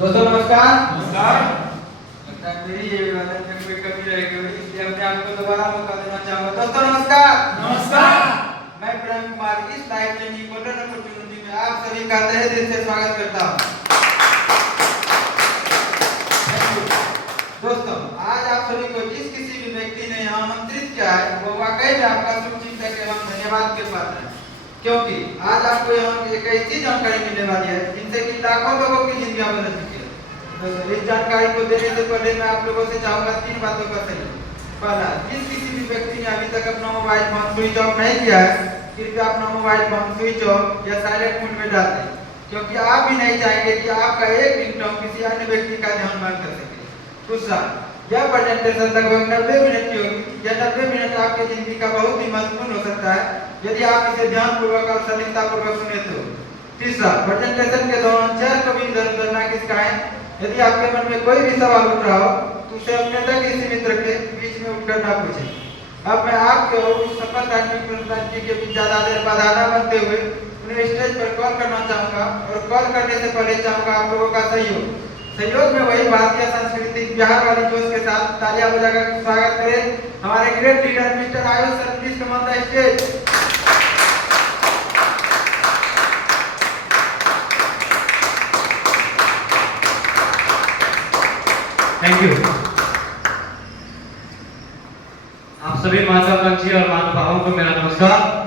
दोस्तों नमस्कार। नमस्कार। लगता है मेरी ये वाला में कोई कमी रह गई, इसलिए अपने आपको दोबारा मौका देना चाहूंगा। दोस्तों नमस्कार। नमस्कार। मैं प्रेम कुमार इस लाइव चेंजिंग गोल्डन अपॉर्चुनिटी में आप सभी का तहे दिल से स्वागत करता हूं। दोस्तों आज आप सभी को जिस किसी भी व्यक्ति ने यहाँ आमंत्रित किया है वो वाकई में आपका शुभचिंतक एवं धन्यवाद के पात्र है, क्योंकि आज आपको यहाँ एक ऐसी जानकारी मिलने वाली है जिनसे कि लाखों लोगों की जिंदगी बदल चुकी है। दोस्तों इस जानकारी को देने से पहले मैं आप लोगों से चाहूंगा 3 बातों का सहयोग। पहला, जिस किसी भी व्यक्ति ने अभी तक अपना मोबाइल फोन स्विच ऑफ नहीं किया है, कृपया अपना मोबाइल फोन स्विच ऑफ या साइलेंट मोड में डाल दें, क्योंकि आप भी नहीं चाहेंगे कि आपका एक रिंगटोन किसी अन्य व्यक्ति का ध्यान भंग कर सके। दूसरा, यह प्रेजेंटेशन लगभग 90 मिनट की होगी। यह 90 मिनट आपकी जिंदगी का बहुत ही महत्वपूर्ण हो सकता है यदि आप इसे ध्यानपूर्वक और सलीलतापूर्वक सुने तो। तीसरा, प्रेजेंटेशन के दौरान चेहरे को भी इधर उधर न खिसकाएं। यदि आपके मन में कोई भी सवाल उठ रहा हो तो उसे अपने तक ही सीमित रखें, बीच में उठकर ना पूछें। अब मैं आपके उस सफल धार्मिक प्रस्तुति के बीच ज्यादा देर बधाना बनते हुए उन्हें स्टेज पर कॉल करना चाहूंगा, और कॉल करने से पहले चाहूंगा आप लोगों का सहयोग में वही भारतीय संस्कृति बिहार वाली जोश के साथ तालियां बजाकर स्वागत करें हमारे great leader mister Ayush sir. Please come on the stage. Thank you. आप सभी महत्वाकांक्षी और महानुभावों को मेरा नमस्कार।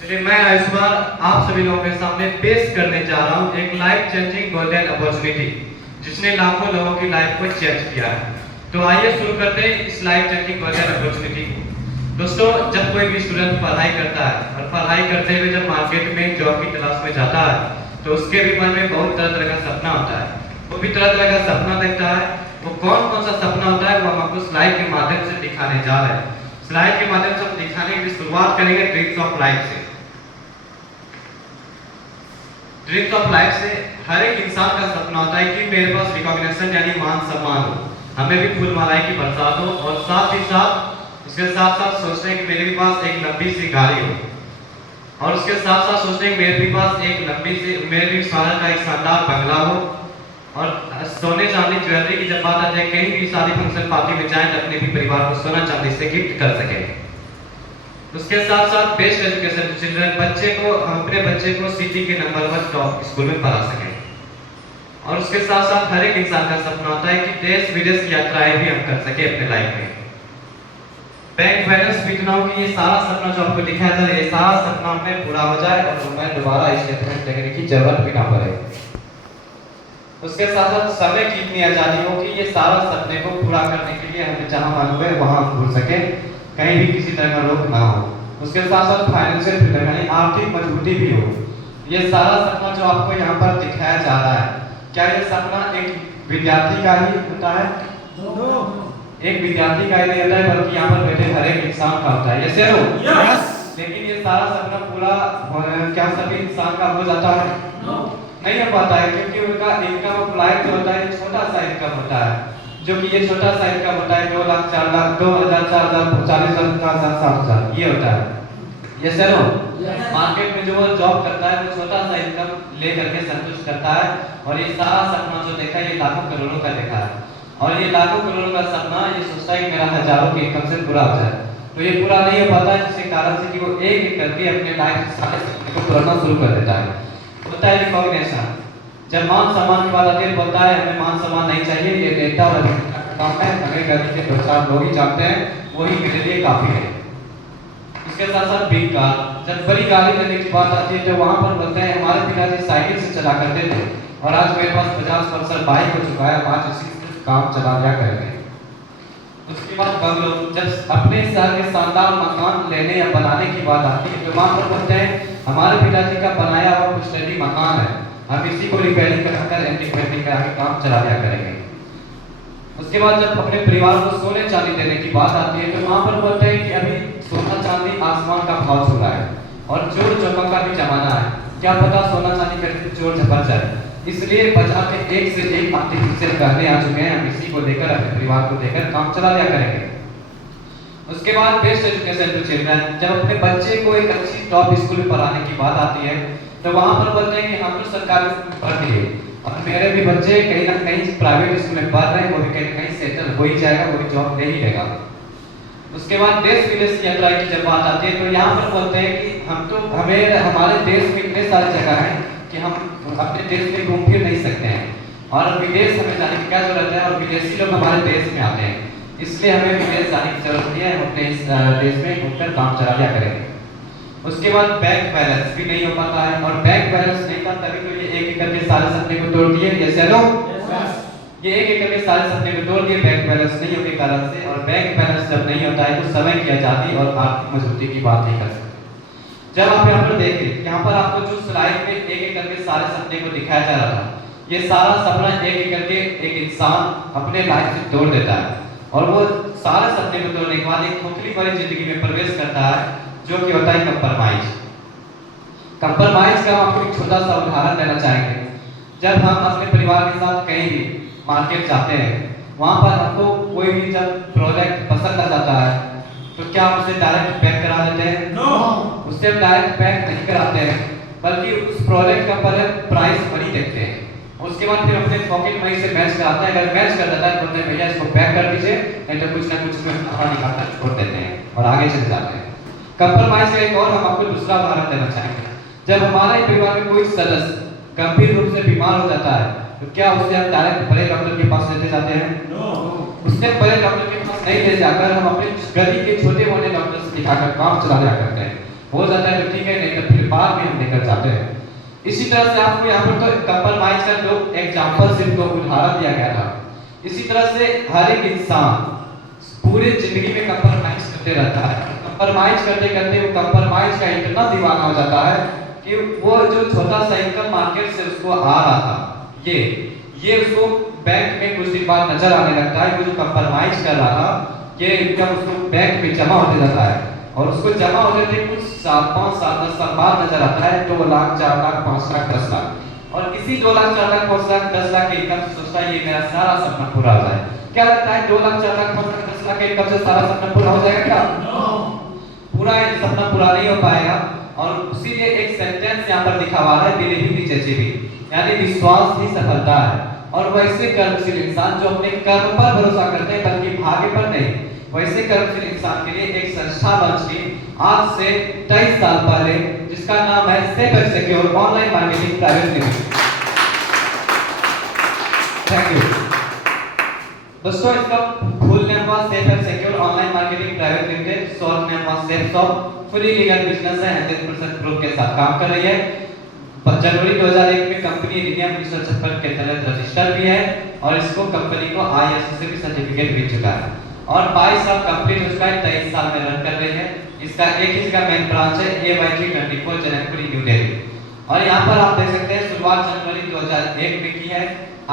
चलिए मैं आयुष्मान आप सभी लोगों के सामने पेश करने जा रहा हूँ एक लाइफ चेंजिंग गोल्डन अपॉर्चुनिटी जिसने लाखों लोगों की लाइफ को चेंज किया है। तो आइए शुरू करते हैं इस लाइफ चेंजिंग गोल्डन अपॉर्चुनिटी को। दोस्तों जब कोई भी स्टूडेंट पढ़ाई करता है और पढ़ाई करते हुए जब मार्केट में जॉब की तलाश में जाता है तो उसके भी मन में बहुत तरह तरह का सपना होता है। वो भी तरह तरह का सपना देखता है। वो कौन कौन सा सपना होता है वो हम आपको स्लाइड के माध्यम से दिखाने जा रहे हैं। स्लाइड के माध्यम से हम दिखाने की शुरुआत करेंगे ड्रीम्स ऑफ लाइफ से। ड्रीम्स ऑफ लाइफ से हर एक इंसान का सपना होता है कि मेरे पास रिकॉग्निशन यानी मान सम्मान हो, हमें भी फूल मालाएं की बरसात हो, और साथ ही साथ इसके साथ साथ सोचते हैं कि मेरे भी पास एक लंबी सी गाड़ी हो, और उसके साथ साथ सोचते हैं कि मेरे भी पास एक लंबी सी मेरे भी शहर का एक शानदार बंगला हो, और सोने चांदी ज्वेलरी की जब बात आ जाए कहीं भी शादी फंक्शन पार्टी में जाएं तो अपने भी परिवार को सोना चांदी से गिफ्ट कर सकें। उसके साथ साथ बेस्ट एजुकेशन चिल्ड्रन अपने बच्चे को सिटी के नंबर 1 टॉप स्कूल में पढ़ा सकें। और उसके साथ साथ हर एक इंसान का सपना होता है कि देश विदेश की यात्राएं भी हम कर सके अपने लाइफ में। बैंक बैलेंस भी ना हो कि ये सारा सपना जो आपको दिखाया था ये सारा सपना में पूरा हो जाए और मैं दोबारा स्टेटमेंट लेने की जरूरत भी ना पड़े। उसके साथ साथ समय की इतनी आजादी हो कि ये सारा सपने को पूरा करने के लिए हमें जहां मन हुए वहां घूम सके, कहीं भी किसी तरह का रोक ना हो। उसके साथ साथ फाइनेंशियल फ्रीडम यानी आर्थिक मजबूती भी हो। ये सारा सपना जो आपको यहाँ पर दिखाया जा रहा है, क्या ये सपना एक विद्यार्थी का ही होता है? एक विद्यार्थी का ही नहीं होता है बल्कि यहाँ पर बैठे हर एक इंसान का होता है। ये यस। लेकिन ये सारा सपना पूरा क्या सभी इंसान का हो जाता है? नहीं हो पाता है, क्योंकि उनका इनकम अप्लाई जो होता है छोटा सा इनकम होता है, जो कि ये छोटा सा इनकम होता है 2 लाख 4 लाख 2000 4000 40 50 60 ये होता है। ये सरो मार्केट में जो वो जॉब करता है वो छोटा सा इनकम ले करके संतुष्ट करता है, और ये सारा सपना जो देखा ये लाखों करोड़ों का देखा है, और ये लाखों करोड़ों का सपना ये सोचता है कि मेरा हजारों की इनकम से पूरा हो जाए, तो ये पूरा नहीं हो पाता है, जिसके कारण से कि वो एक एक करके अपने लाइफ से सारे सपने को पूरा शुरू कर देता है। होता है रिकॉग्निशन। जब मान सम्मान की बात आती है बोलता है हमें मान सम्मान नहीं चाहिए, ये नेता और काम है, हमें गली के 2-4 लोग ही जानते हैं, वही मेरे लिए काफी है। इसके साथ साथ बिग कार, जब बड़ी गाड़ी लेने की बात आती है तो वहां पर बोलते हैं हमारे पिताजी साइकिल से चला करते थे और आज मेरे पास 50% बाइक हो चुका है, आज इसी से काम चला लिया करेंगे। उसके बाद बंगलो, जब अपने शहर के शानदार मकान लेने या बनाने की बात आती है तो वहां पर बोलते हैं हमारे पिताजी का बनाया हुआ कुछ स्टडी मकान है, हम इसी को रिपेयरिंग कराकर एंटी पेंटिंग करा के काम चला लिया करेंगे। उसके बाद जब अपने परिवार को सोने चांदी देने की बात आती है तो वहां पर बोलते हैं कि अभी सोना चांदी आसमान का भाव छू रहा है और चोर चौका का भी जमाना है, क्या पता सोना चांदी करके चोर झपट जाए, इसलिए बाजार में एक से एक आर्टिफिशियल गहने आ चुके हैं, हम इसी को लेकर अपने परिवार को लेकर काम चला लिया करेंगे। उसके बाद बेस्ट एजुकेशन टू चिल्ड्रन, जब अपने बच्चे को एक अच्छी टॉप स्कूल में पढ़ाने की बात आती है तो वहाँ पर बोलते हैं कि हम तो सरकारी स्कूल में पढ़ लिए और मेरे भी बच्चे कहीं ना कहीं प्राइवेट स्कूल में पढ़ रहे हैं, वो भी कहीं ना कहीं सेटल हो ही जाएगा, वो भी जॉब ले ही लेगा। उसके बाद देश विदेश की यात्रा की जब बात आती है तो यहाँ पर बोलते हैं कि हमारे देश में इतने सारी जगह हैं कि हम अपने देश में घूम फिर नहीं सकते हैं और विदेश हमें जाने की क्या जरूरत है, और विदेशी लोग हमारे देश में आते हैं, इसलिए हमें विदेश जाने की जरूरत नहीं है, हम अपने इस देश में घूमकर काम चला लिया करेंगे। उसके बाद बैंक बैलेंस भी नहीं हो पाता है, और बैंक बैलेंस नहीं था तभी तो ये एक एक करके सारे सपने को तोड़ दिए। ये चलो ये एक एक करके सारे सपने को तोड़ दिए बैंक बैलेंस नहीं होने के कारण से। और बैंक बैलेंस जब नहीं होता है तो समय की आजादी और आर्थिक मजबूती की बात नहीं कर सकते। जब आप यहाँ पर देखें, यहाँ पर आपको जो स्लाइड में एक एक करके सारे सपने को दिखाया जा रहा था, ये सारा सपना एक एक करके एक इंसान अपने लाइफ से तोड़ देता है, और वो सारे सपने को तोड़ने के बाद एक खोखली भरी जिंदगी में प्रवेश करता है, जो कि होता है कंप्रोमाइज। कंप्रोमाइज का हम आपको एक छोटा सा उदाहरण देना चाहेंगे। जब हम अपने परिवार के साथ कहीं भी मार्केट जाते हैं, वहाँ पर हमको कोई भी जब प्रोडक्ट पसंद आ जाता है तो क्या हम उसे डायरेक्ट पैक करा देते हैं? नो, उससे हम डायरेक्ट पैक नहीं कराते हैं, बल्कि उस प्रोडक्ट का पहले प्राइस मनी देखते हैं, उसके बाद फिर अपने पॉकेट मनी से मैच कराते हैं। अगर मैच कर देता है तो बोलते हैं भैया इसको पैक कर दीजिए, नहीं तो कुछ ना कुछ में अपना निकालना छोड़ देते हैं और आगे चले जाते हैं। कंप्रोमाइज का एक और हम आपको दूसरा उदाहरण देना चाहेंगे। जब हमारे परिवार में कोई सदस्य गंभीर रूप से बीमार हो जाता है तो क्या उसे हम डायरेक्ट बड़े डॉक्टर के पास लेते जाते हैं? नो, उससे बड़े डॉक्टर के पास नहीं ले जाकर हम अपने गली के छोटे मोटे डॉक्टर से दिखाकर काम चला लिया करते हैं। हो जाता है तो ठीक है, नहीं तो फिर बाद में हम लेकर जाते हैं। इसी तरह से आपको यहाँ पर तो कंप्रोमाइज का दो एग्जांपल से दो उदाहरण दिया गया था। इसी तरह से हर एक इंसान पूरे जिंदगी में कंप्रोमाइज करते रहता है। कंप्रोमाइज करते करते वो कंप्रोमाइज का इतना दीवाना हो जाता है कि वो जो छोटा सा इनकम मार्केट से उसको आ रहा था, ये उसको बैंक में कुछ दिन बाद नजर आने लगता है। वो जो कंप्रोमाइज कर रहा था, ये इनकम उसको बैंक में जमा होने लगता है, और उसको जमा होने से कुछ 5 साल 10 साल बाद नजर आता है 2 लाख 4 लाख 5 लाख 10 लाख। और किसी 2 लाख 4 लाख 5 लाख 10 लाख के इनकम से सोचता है ये मेरा सारा सपना पूरा हो जाए। क्या लगता है 2 लाख 4 लाख 5 लाख 10 लाख के इनकम से सारा सपना पूरा हो जाएगा क्या? पूरा सपना पूरा नहीं हो पाएगा। और इसीलिए एक सेंटेंस यहाँ पर लिखा हुआ है, बिलीव इज अचीविंग, यानी विश्वास ही सफलता है। और वैसे कर्मशील इंसान जो अपने कर्म पर भरोसा करते हैं बल्कि भाग्य पर नहीं, वैसे कर्मशील इंसान के लिए एक संस्था बनी आज से 23 साल पहले, जिसका नाम है safe and secure online marketing private limited. Thank you दोस्तों। इसका फुल नेम हुआ safe and secure online marketing private limited, short name हुआ safe shop. Fully legal business है, 100% प्रूफ के साथ काम कर रही है। जनवरी 2001 में कंपनी अधिनियम 1956 के तहत रजिस्टर भी है, और इसको कंपनी को ISO से भी सर्टिफिकेट मिल चुका है, और 22 साल कंप्लीट हो चुका है, 23 साल में रन कर रहे हैं। इसका एक ही का मेन ब्रांच है AYG 24 जनकपुरी न्यू दिल्ली। और यहाँ पर आप देख सकते हैं शुरुआत जनवरी 2001 में की है,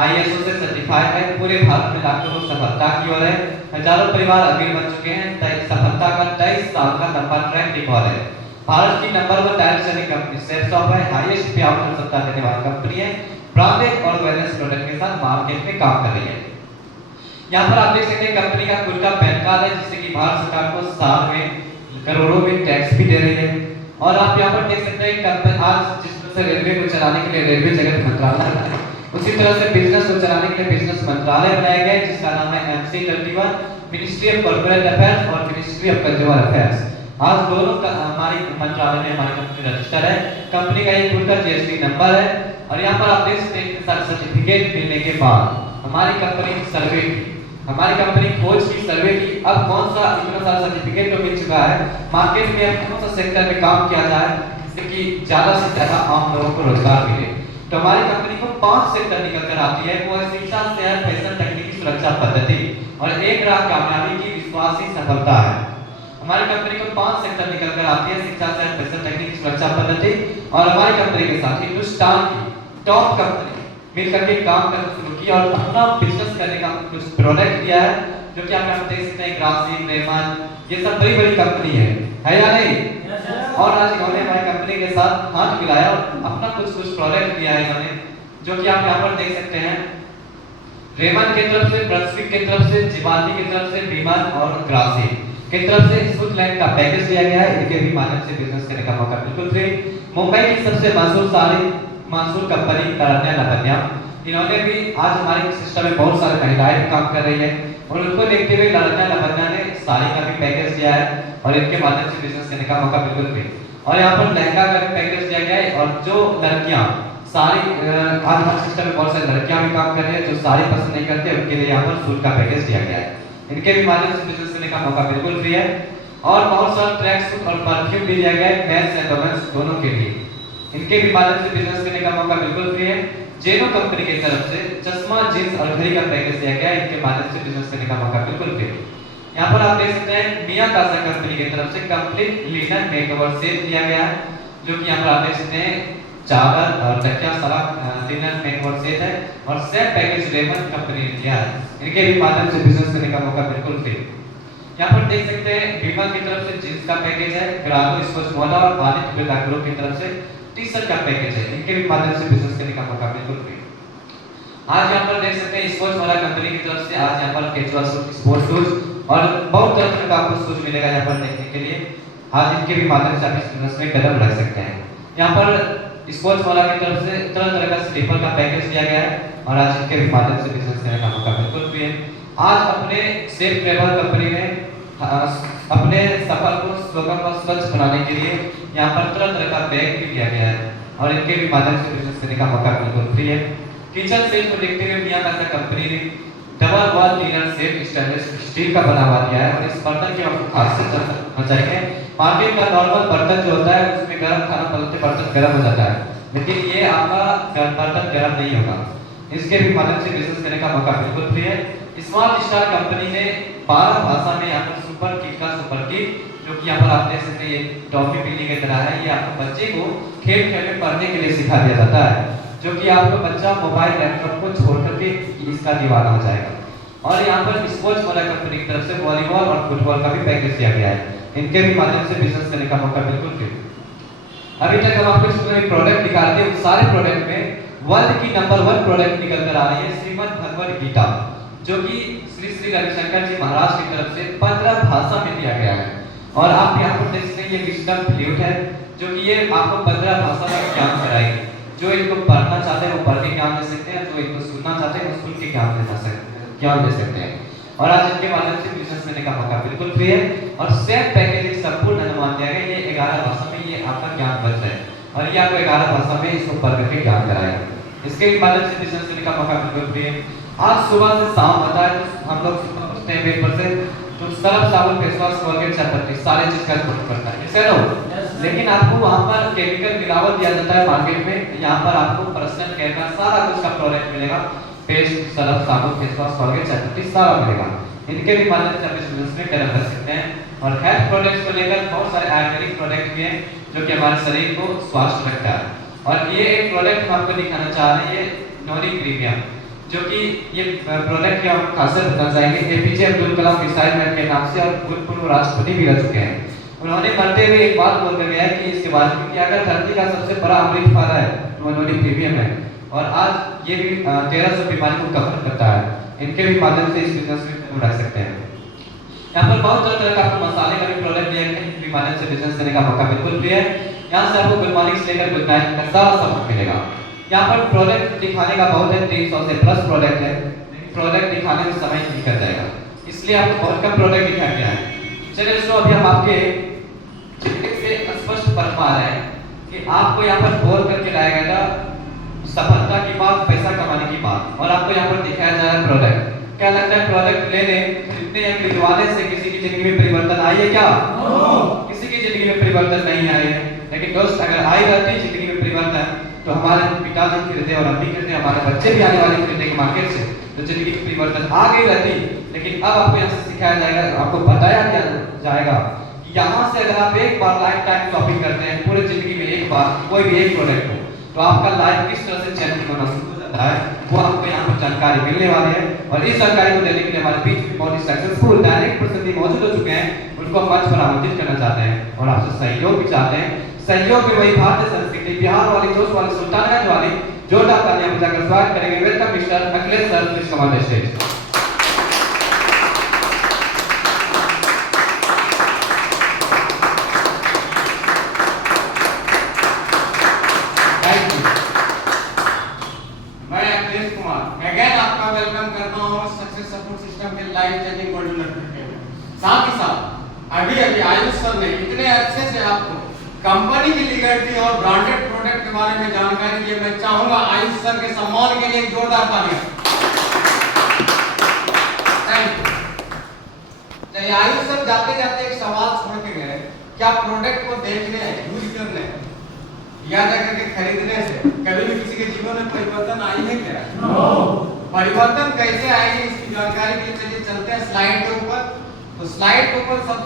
ISO से सर्टिफाइड है, पूरे भारत में लाखों लोग सफलता की ओर है, हजारों परिवार अमीर बन चुके हैं। सफलता का 23 साल का लंबा ट्रैक रिकॉर्ड है। भारत की number 1 direct selling company safe shop है, हाईएस्ट पे आउट सप्ताह देने वाली कंपनी है, ब्रांडेड और वेलनेस प्रोडक्ट के साथ मार्केट में काम कर रही है। यहाँ पर आप देख सकते हैं कंपनी का खुद का पैन कार्ड है, जिससे कि भारत सरकार को साल में करोड़ों में टैक्स भी दे रही है। और आप यहाँ पर देख सकते हैं कंपनी आज जिस तरह से रेलवे को चलाने के लिए रेलवे जगत मंत्रालय है, उसी तरह से बिजनेस को चलाने के लिए बिजनेस मंत्रालय बनाया गया है, जिसका नाम है MC31, ministry of corporate affairs और मिनिस्ट्री ऑफ कंज्यूमर अफेयर्स। आज दोनों का हमारी मंत्रालय में हमारी कंपनी रजिस्टर है। कंपनी का एक खुद का GST नंबर है। और यहाँ पर आप देख सकते हैं सारे सर्टिफिकेट मिलने के बाद हमारी कंपनी सर्वे की, हमारी कंपनी खोज की, सर्वे की, अब कौन सा इतना सारा सर्टिफिकेट तो मिल चुका है, मार्केट में अब कौन सा सेक्टर में काम किया जाए जिससे कि ज्यादा से ज्यादा आम लोगों को रोजगार मिले। तो हमारी कंपनी को 5 सेक्टर निकल कर आती है, वो है शिक्षा, शहर, फैशन, तकनीकी, सुरक्षा पद्धति, और एक राह कामयाबी की विश्वासी सफलता है। हमारी कंपनी को 5 सेक्टर निकल कर आती है, शिक्षा, शहर, फैशन, तकनीकी, सुरक्षा पद्धति, और हमारी कंपनी के साथ हिंदुस्तान की टॉप कंपनी मिलकर के काम करना शुरू किया और अपना बिजनेस करने का कुछ प्रोडक्ट दिया है, जो कि आप यहाँ देख सकते हैं ग्रासिम, रेमन, ये सब बड़ी बड़ी कंपनी है या नहीं? और आज इन्होंने हमारी कंपनी के साथ हाथ मिलाया और अपना कुछ प्रोडक्ट दिया है इन्होंने, जो कि आप यहाँ पर देख सकते हैं। रेमन की तरफ से, ब्रंसविक की तरफ से, जिवाल्डी की तरफ से, विमल और ग्रासिम। की तरफ से स्कॉटलैंड का पैकेज दिया गया है। इनके भी माध्यम से बिजनेस करने का मौका बिल्कुल फ्री। मुंबई की सबसे मशहूर कंपनी करण्या लावण्या, इन्होंने भी आज हमारे सिस्टम में बहुत सारे महिलाएं भी काम कर रही है और उनको देखते हुए करण्या लावण्या ने साड़ी का भी पैकेज दिया है और इनके माध्यम से बिजनेस करने का मौका बिल्कुल फ्री। और यहाँ पर लहंगा का भी पैकेज दिया गया है और जो लड़कियां साड़ी आज हमारे सिस्टम में बहुत सारी लड़कियां भी काम कर रही है जो साड़ी पसंद नहीं करते उनके लिए यहाँ पर सूट का पैकेज दिया गया है। इनके भी माध्यम से बिजनेस करने का मौका बिल्कुल फ्री है। और बहुत सारा ट्रैक सूट और परफ्यूम भी दिया गया है मेंस एंड वुमेन्स दोनों के लिए। इनके भी माध्यम से बिजनेस करने का मौका बिल्कुल फ्री है। जेनो कंपनी की तरफ से चश्मा, जींस और घड़ी का पैकेज दिया गया है। इनके माध्यम से बिजनेस करने का मौका बिल्कुल फ्री। यहाँ पर आप देख सकते हैं मिया कासा कंपनी की तरफ से कंप्लीट लिनन मेकओवर सेट दिया गया है, जो कि यहाँ पर आप देख सकते हैं चादर और तकिया सारा लिनन मेकओवर सेट है और सेम पैकेज रेमंड कंपनी ने दिया है। इनके भी माध्यम से बिजनेस करने का मौका बिल्कुल फ्री। यहाँ पर देख सकते हैं बीमा की तरफ से जींस का पैकेज है, ग्राहकों स्पोर्ट्स मोला और आदित्य बिरला ग्रुप की तरफ से टी-शर्ट का पैकेज है। इनके भी माध्यम से बिजनेस करने का मौका बिल्कुल फ्री। आज यहाँ पर देख सकते हैं स्पोर्ट्स मोला कंपनी की तरफ से आज यहाँ पर कैजुअल शूज, स्पोर्ट्स शूज और बहुत तरह का आपको शूज मिलेगा यहाँ पर देखने के लिए। आज इनके भी माध्यम से आप इस बिजनेस में कदम रख सकते हैं। यहाँ पर स्पोर्ट्स वाला की तरफ से तरह तरह का स्लीपर का पैकेज दिया गया है और आज इनके भी माध्यम से बिजनेस करने का मौका बिल्कुल फ्री है। आज अपने सेफ ट्रैवल कंपनी ने अपने सफर को सुगम और स्वच्छ बनाने के लिए यहाँ पर तरह तरह का बैग भी दिया गया है और इनके भी माध्यम से बिजनेस करने का मौका बिल्कुल फ्री है। किचन सेट को देखते हुए मिया कासा कंपनी ने double wall dinner set stainless steel का बना हुआ दिया है और इस बर्तन की आपको खासियत समझना चाहिए। मार्केट का नॉर्मल बर्तन जो होता है उसमें गर्म खाना पलटते बर्तन गर्म हो जाता है, लेकिन ये आपका बर्तन गर्म नहीं होगा। इसके भी माध्यम से बिजनेस करने का मौका बिल्कुल फ्री है। स्मार्ट स्टार कंपनी ने 12 भाषा में यहाँ पर सुपर किट का सुपर किट, जो कि यहाँ पर आप देख सकते हैं ये टॉफी पीने की तरह है, ये आपको बच्चे को खेल खेल में पढ़ने के लिए सिखा दिया जाता है, जो कि आपका बच्चा मोबाइल लैपटॉप को छोड़ करके इसका दीवाना हो जाएगा। और यहाँ पर स्पोर्ट्स वाला कंपनी की तरफ से वॉलीबॉल और फुटबॉल का भी पैकेज दिया गया है। इनके भी माध्यम से बिजनेस करने का मौका बिल्कुल फ्री। अभी तक हम आपको इसमें प्रोडक्ट दिखाते हैं, उन सारे प्रोडक्ट में वर्ल्ड की नंबर 1 प्रोडक्ट निकल कर आ रही है श्रीमद् भगवद गीता, जो कि श्री श्री रविशंकर जी महाराज की तरफ से 15 भाषा में दिया गया है। और आप यहाँ पर देख सकते हैं ये विजडम फ्लूट है, जो कि ये आपको 15 भाषा में ज्ञान कराएगी। जो इनको पढ़ना चाहते हैं वो पढ़ के ज्ञान ले सकते हैं, जो इनको सुनना चाहते हैं वो सुन के ज्ञान ले सकते हैं। और आज इनके माध्यम से बिजनेस करने का मौका बिल्कुल फ्री है। और सेम पैकेज एक संपूर्ण अनुमान दिया गया, ये 11 भाषा में ये आपका ज्ञान बच है और ये आपको 11 भाषा में इसको पढ़ करके ज्ञान कराएगा। इसके माध्यम से बिजनेस करने का मौका बिल्कुल फ्री है। आज सुबह से शाम होता है तो हम लोग उठते हैं बेड पर से तो सर्फ साबुन फेस वॉश कोलगेट चायपत्ती सारे चीज का उपयोग करता है, ऐसे नो। लेकिन आपको वहां पर केमिकल मिलावट दिया जाता है मार्केट में, यहाँ पर आपको पर्सनल केयर का सारा कुछ का प्रोडक्ट मिलेगा, पेस्ट, सर्फ साबुन फेस वॉश कोलगेट चायपत्ती सारा मिलेगा। इनके भी माध्यम से आप इस बिजनेस में कदम रख सकते हैं। और हेल्थ प्रोडक्ट्स को लेकर बहुत सारे आयुर्वेदिक प्रोडक्ट भी हैं जो कि हमारे शरीर को स्वस्थ रखता है। और ये एक प्रोडक्ट हम आपको दिखाना चाह रहे हैं, नॉनी प्रीमियम, जो कि ये प्रोडक्ट की हम खासियत बताना चाहेंगे। APJ Abdul Kalam missile man के नाम से और भूतपूर्व राष्ट्रपति भी रह चुके हैं। उन्होंने मरते हुए एक बात बोल कर गया है कि इसके बाद में कि अगर धरती का सबसे बड़ा अमृत फल है तो वो नॉनी प्रीमियम है और आज ये भी 1300 बीमारी को कवर करता है। इनके भी माध्यम से इस बिजनेस में रख सकते हैं। यहाँ पर बहुत तरह का आपको मसाले का भी प्रोडक्ट दिया गया है, इनके माध्यम से बिजनेस करने का मौका बिल्कुल फ्री है। यहाँ से आपको गुड मॉर्निंग से लेकर गुड नाइट का सारा सब मिलेगा। यहाँ पर प्रोडक्ट दिखाने का बहुत है, 300 से प्लस प्रोडक्ट है, प्रोडक्ट दिखाने में समय निकल जाएगा, इसलिए आपको बहुत कम प्रोडक्ट दिखाया गया है। चलिए दोस्तों, अभी हम आपके चित्र से स्पष्ट पढ़ रहे हैं कि आपको यहाँ पर बोल करके लाया गया था सफलता की बात, पैसा कमाने की बात, और आपको यहाँ पर दिखाया जा रहा है प्रोडक्ट। क्या लगता है प्रोडक्ट लेने खरीदने या खरीदवाने से किसी की जिंदगी में परिवर्तन आई है क्या? किसी की जिंदगी में परिवर्तन नहीं आए हैं। लेकिन दोस्त, अगर आई रहती जिंदगी में परिवर्तन तो हमारे पिताजी खरीदे और हम भी खरीदे, हमारे बच्चे भी आने वाले खरीदेंगे मार्केट से, तो जिंदगी में परिवर्तन आ गई रहती। लेकिन अब आपको यहाँ से सिखाया जाएगा, आपको बताया जाएगा कि यहाँ से अगर आप एक बार लाइफ टाइम शॉपिंग करते हैं, पूरी जिंदगी में एक बार कोई भी एक प्रोडक्ट हो, तो आपका लाइफ किस तरह से चेंज होना शुरू हो जाता है, वो आपको यहाँ पर जानकारी मिलने वाली है। और इस जानकारी को देने के लिए हमारे बीच में बहुत ही सक्सेसफुल डायरेक्ट प्रतिनिधि मौजूद हो चुके हैं, उनको मंच पर आमंत्रित करना चाहते हैं और आपसे सहयोग भी चाहते हैं। सहयोग में वही भारतीय संस्कृति, बिहार वाली, जोश वाली, सुल्तानगंज वाली जोरदार तालियां बजाकर स्वागत करेंगे। Welcome mister Akhilesh sir, please come on the stage. Naresh Kumar again आपका वेलकम करता हूँ सक्सेस सपोर्ट सिस्टम के लाइव चेकिंग कोऑर्डिनेटर में। साथ ही साथ अभी आयुष सर ने इतने अच्छे से आपको कंपनी की लीगलिटी और ब्रांडेड प्रोडक्ट के बारे में जानकारी दी। मैं चाहूंगा आयुष सर के सम्मान के लिए एक जोरदार तालियां। Thank you. आयुष सर जाते जाते एक सवाल छोड़ के गए, क्या प्रोडक्ट को देखने यूज करने या जाकर के खरीदने से कभी भी किसी के जीवन में परिवर्तन आई है क्या? नो। परिवर्तन कैसे आएगी इसकी जानकारी के लिए चलिए चलते हैं स्लाइड के ऊपर। तो स्लाइड के ऊपर सब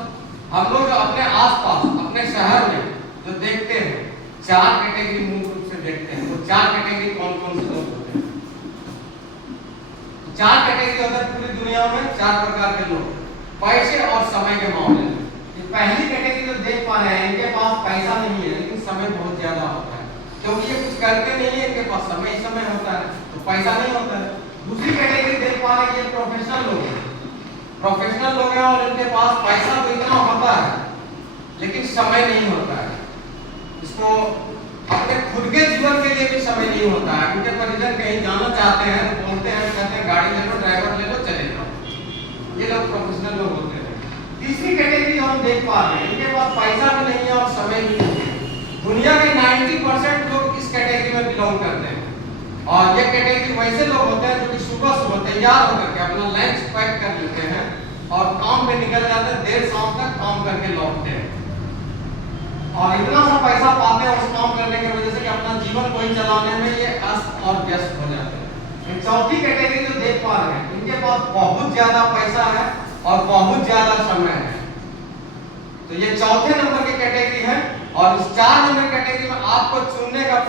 हम लोग जो अपने आसपास अपने शहर में जो देखते हैं 4 कैटेगरी मूल रूप से देखते हैं। वो 4 कैटेगरी कौन कौन से लोग होते हैं? 4 कैटेगरी होता है पूरी दुनिया में, 4 प्रकार के लोग पैसे और समय के मामले में। पहली कैटेगरी जो देख पा रहे हैं, इनके पास पैसा नहीं है लेकिन समय बहुत ज्यादा होता है, क्योंकि ये कुछ करते नहीं है, इनके पास समय ही समय होता है तो पैसा नहीं होता है। दूसरी कैटेगरी देख पा रहे हैं, ये प्रोफेशनल लोग हैं। प्रोफेशनल लोग हैं और इनके पास पैसा तो इतना होता है लेकिन समय नहीं होता है। इसको अपने खुद के जीवन के लिए भी समय नहीं होता है। उनके परिजन कहीं जाना चाहते हैं तो बोलते हैं, कहते हैं गाड़ी ले लो, ड्राइवर ले लो, चले जाओ। ये लोग प्रोफेशनल लोग होते हैं। तीसरी कैटेगरी जो हम देख पा रहे हैं, इनके पास पैसा भी नहीं है और समय भी नहीं है। दुनिया के 90% लोग इस कैटेगरी में बिलोंग करते हैं और ये कैटेगरी वैसे लोग होते हैं जो कि सुबह सुबह तैयार होकर के अपना लंच पैक कर लेते हैं और काम पे निकल जाते हैं, देर शाम तक काम करके लौटते हैं और इतना सा पैसा पाते हैं उस काम करने की वजह से कि अपना जीवन को ही चलाने में ये अस्त और व्यस्त हो जाते हैं। चौथी कैटेगरी जो देख पा रहे हैं, इनके पास बहुत ज्यादा पैसा है और बहुत ज्यादा समय है। तो ये चौथे नंबर की कैटेगरी है और इस 4 नंबर कैटेगरी में आपको चुनने का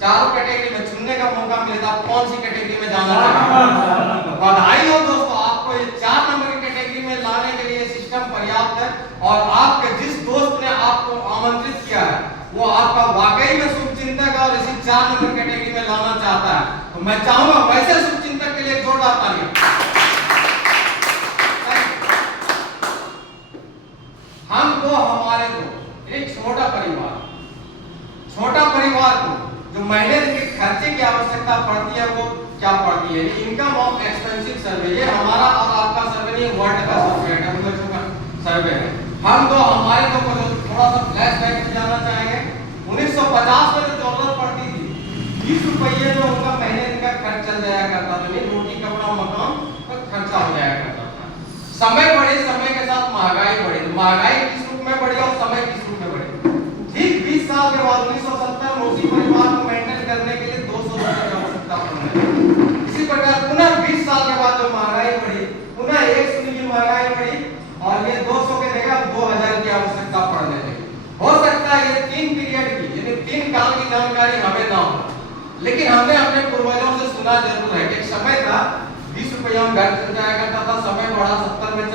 चारों कैटेगरी में चुनने का मौका मिलेगा। आप कौन सी कैटेगरी में जाना चाहेंगे? बधाई हो दोस्तों, आपको ये 4 नंबर की कैटेगरी में लाने के लिए सिस्टम पर्याप्त है और आपके जिस दोस्त ने आपको आमंत्रित किया है वो आपका वाकई में शुभचिंतक और इसी 4 नंबर कैटेगरी में लाना चाहता है। तो मैं चाहूंगा वैसे शुभचिंतक के लिए जोरदार तालियां। हम दो हमारे दो एक छोटा परिवार को जो महीने के खर्चे की आवश्यकता पड़ती है वो क्या पड़ती है? इनकम ऑफ एक्सपेंसिव सर्वे, ये हमारा और आपका सर्वे नहीं, वर्ल्ड का सर्वे है, WHO का सर्वे है। हम दो हमारे दो को थोड़ा सा फ्लैशबैक में जाना चाहेंगे। 1950 में जो जरूरत पड़ती थी 20 रुपये में उनका महीने का खर्च चल जाया करता था, नहीं रोटी कपड़ा मकान का खर्चा हो जाया करता था। समय बढ़े, समय के साथ महंगाई बढ़ी, महंगाई किस रूप में बढ़ी और समय किस रूप में बढ़ी? ठीक 20 साल के बाद 1970 में उसी परिवार को मेंटेन करने के लिए 200 रुपये की आवश्यकता पड़ी। इसी प्रकार पुनः 20 साल के बाद जो महंगाई बढ़ी, पुनः 100 की महंगाई बढ़ी और ये 200 के जगह 2000 की आवश्यकता पड़ने लगी। हो सकता है ये 3 पीरियड की यानी 3 काल की जानकारी हमें ना हो, लेकिन हमने अपने पूर्वजों से सुना जरूर है कि एक समय था 20 रुपये में घर चल जाया करता था, समय बढ़ा 70 में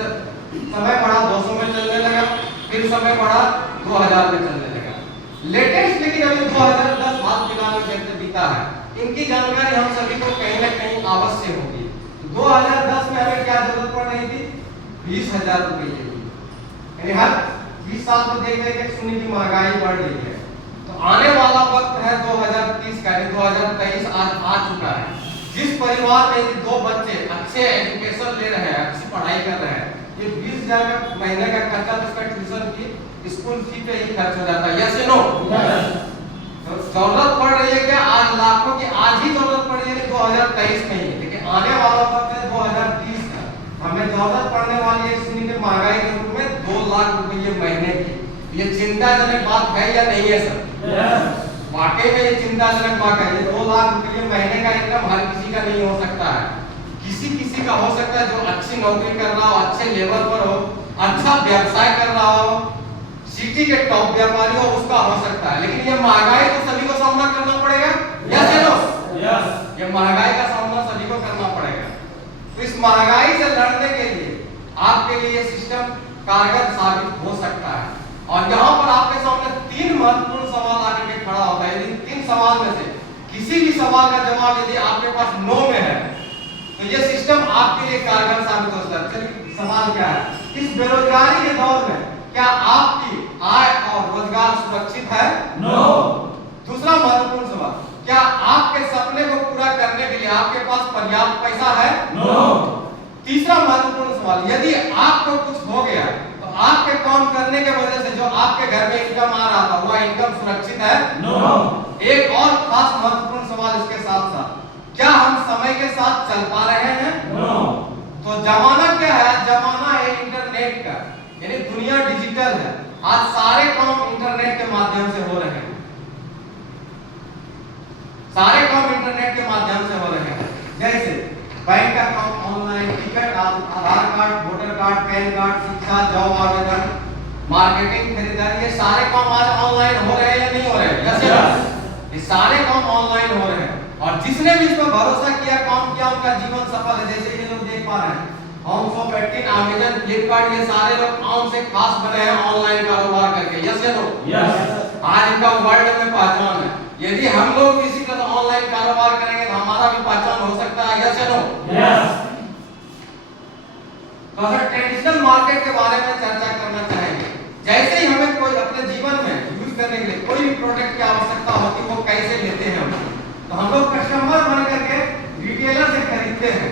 समय बढ़ा 200 में चलने लगा, फिर समय बढ़ा 2000 में चलने लगा। लेटेस्ट लेकिन अभी 2010 हाल फिलहाल में बीता है, इनकी जानकारी हम सभी को कहीं ना कहीं आवश्यक होगी। 2010 में हमें क्या जरूरत पड़ रही थी? 20,000 रुपये की, यानी हर 20 साल को देख देख के सुनी की महंगाई बढ़ रही है। तो आने वाला वक्त है 2030 का, 2023 आज आ चुका है। जिस परिवार में 2 बच्चे अच्छे एजुकेशन ले रहे हैं, अच्छी पढ़ाई कर रहे हैं, ये 20,000 का महीने का खर्चा तो उसका ट्यूशन की स्कूल फी पे ही खर्च हो जाता है। यस या नो? तो जरूरत पड़ रही है क्या? आज लाखों की आज ही जरूरत पड़ रही है 2023 में ही, लेकिन आने वाला वक्त है 2030 का। हमें जरूरत पड़ने वाली है सुनी के महंगाई के रूप में 2 लाख रुपए महीने की। ये चिंताजनक बात है या नहीं है सर? वाकई में ये चिंताजनक बात है। 2 लाख रुपए महीने का इनकम हर किसी का नहीं हो सकता है। किसी का हो सकता है जो अच्छी नौकरी कर रहा हो, अच्छे लेवल पर हो, अच्छा व्यवसाय कर रहा हो, सिटी के टॉप व्यापारी हो, उसका हो सकता है। लेकिन ये महंगाई तो सभी को सामना करना पड़ेगा। यस या नो? यस। ये महंगाई का सामना सभी को करना पड़ेगा। तो इस महंगाई से लड़ने के लिए आपके लिए ये सिस्टम कारगर साबित हो सकता है। और यहाँ पर आपके सामने 3 महत्वपूर्ण सवाल आके के खड़ा होता है। इन 3 सवाल में से किसी भी सवाल का जवाब यदि आपके पास नो में है तो ये सिस्टम आपके लिए कारगर साबित हो सकता है। चलिए सवाल क्या है? इस बेरोजगारी के दौर में क्या आपकी आय और रोजगार सुरक्षित है? नो। दूसरा महत्वपूर्ण सवाल, क्या आपके सपने को पूरा करने के लिए आपके पास पर्याप्त पैसा है? नो। तीसरा महत्वपूर्ण सवाल, यदि आपको कुछ हो गया तो आपके काम करने के वजह से जो आपके घर में इनकम आ रहा था वह इनकम सुरक्षित है? नो। एक और खास महत्वपूर्ण सवाल इसके साथ साथ, क्या हम समय के साथ चल पा रहे हैं? नो। तो जमाना क्या है? जमाना है इंटरनेट का, यानी दुनिया डिजिटल है। आज सारे काम इंटरनेट के माध्यम से हो रहे हैं, सारे काम इंटरनेट के माध्यम से हो रहे हैं। जैसे बैंक का काम online, ticket, Aadhaar card, voter card, PAN card, शिक्षा, जॉब आवेदन, मार्केटिंग, खरीदारी, ये सारे काम आज ऑनलाइन हो रहे हैं या नहीं हो रहे हैं? यस, ये सारे काम ऑनलाइन हो रहे हैं। और जिसने भी इस पर भरोसा किया, काम किया, उनका जीवन सफल है। जैसे ये लोग देख पा रहे हैं, होम शॉप 18, अमेजन, फ्लिपकार्ट, ये सारे लोग आम से खास बने हैं ऑनलाइन कारोबार करके। यस या नो? यस। आज इनका वर्ल्ड में पहचान है। यदि हम लोग इसी तरह ऑनलाइन कारोबार करेंगे तो हमारा भी पहचान हो सकता है। यस या नो? यस। तो अगर ट्रेडिशनल मार्केट के बारे में चर्चा करना चाहेंगे, जैसे ही हमें कोई अपने जीवन में यूज करने के लिए कोई भी प्रोडक्ट की आवश्यकता होती है, वो कैसे लेते हैं तो हम लोग कस्टमर बन करके रिटेलर से खरीदते हैं,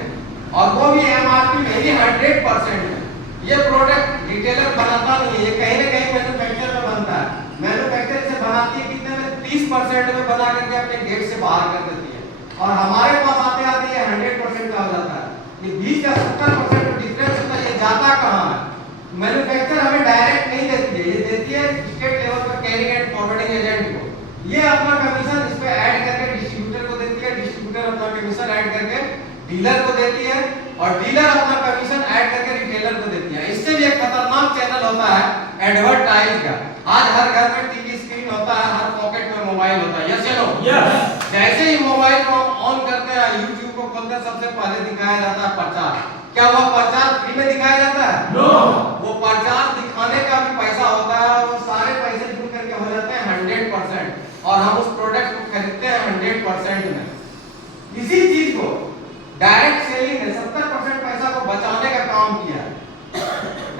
और वो भी एमआरपी में ही 100% है। ये प्रोडक्ट रिटेलर बनाता नहीं है, ये कहीं ना कहीं मैन्युफैक्चर में बनता है। मैन्युफैक्चर से बनाती है कितने में? 30% में बना करके अपने गेट से बाहर कर देती है, और हमारे पास आते आते ये 100% का हो जाता है। ये 20 या 70% में डिफरेंस होता है। ये जाता कहाँ है? मैन्युफैक्चर हमें डायरेक्ट नहीं देती है, ये देती है स्टेट लेवल पर कैरिंग एंड फॉरवर्डिंग एजेंट को। ये अपना कमीशन इस पे ऐड करके डिस्ट्रीब्यूटर को देती है, डिस्ट्रीब्यूटर अपना कमीशन ऐड करके डीलर को देती है, और डीलर अपना कमीशन ऐड करके रिटेलर को देती है। इससे भी एक खतरनाक चैनल होता है एडवर्टाइज का। आज हर घर में टीवी स्क्रीन होता है, हर पॉकेट में मोबाइल होता है। यस या नो? यस। जैसे ही मोबाइल को ऑन करते हैं, यूट्यूब को खोलते हैं, सबसे पहले दिखाया जाता है प्रचार। क्या वह प्रचार फ्री में दिखाया जाता है? नो। वो प्रचार दिखाने का भी पैसा होता है, और वो सारे पैसे जुड़ करके हो जाते हैं 100%, और हम उस प्रोडक्ट को खरीदते हैं 100% में। इसी चीज को डायरेक्ट सेलिंग ने 70% पैसा को बचाने का काम किया।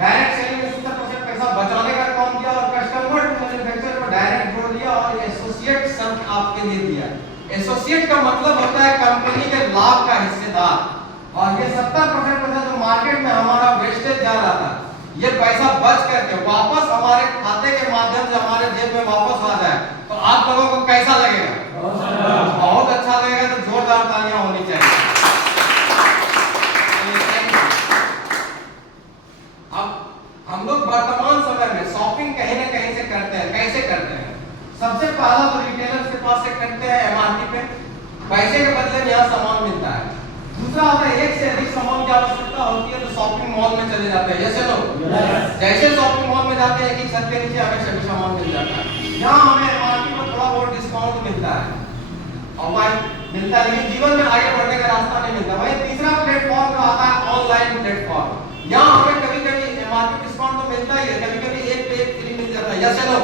डायरेक्ट सेलिंग ने 70% पैसा बचाने का काम किया, और कस्टमर टू मैन्युफैक्चरर को डायरेक्ट जोड़ दिया, और एसोसिएट शब्द आपके लिए दिया। एसोसिएट का मतलब होता है कंपनी के लाभ का हिस्सेदार, और ये 70% पैसा जो मार्केट में हमारा वेस्टेज जा रहा था, ये पैसा बच करके वापस हमारे खाते के माध्यम से हमारे जेब में वापस आ जाए, तो आप लोगों को कैसा लगेगा? बहुत अच्छा लगेगा। तो जोरदार तालियां होनी चाहिए। अब हम लोग वर्तमान समय में शॉपिंग कहीं ना कहीं से करते हैं। कैसे करते हैं? सबसे पहला तो रिटेलर के पास से करते हैं एमआरपी पे, पैसे के बदले में यहाँ सामान मिलता है। दूसरा होता है एक से अधिक सामान की आवश्यकता होती है तो शॉपिंग मॉल में चले जाते हैं। यस या नो? जैसे शॉपिंग मॉल में जाते हैं, एक ही छत के नीचे हमें सभी सामान मिल जाता है। यहाँ हमें एमआरपी पर थोड़ा बहुत डिस्काउंट मिलता है, और मिलता है, लेकिन जीवन में आगे बढ़ने का रास्ता नहीं मिलता। वही तीसरा प्लेटफॉर्म जो आता है ऑनलाइन प्लेटफॉर्म। यहाँ हमें कभी कभी एमआरपी डिस्काउंट तो मिलता ही है, कभी कभी एक पे एक फ्री मिल जाता है। यस या नो?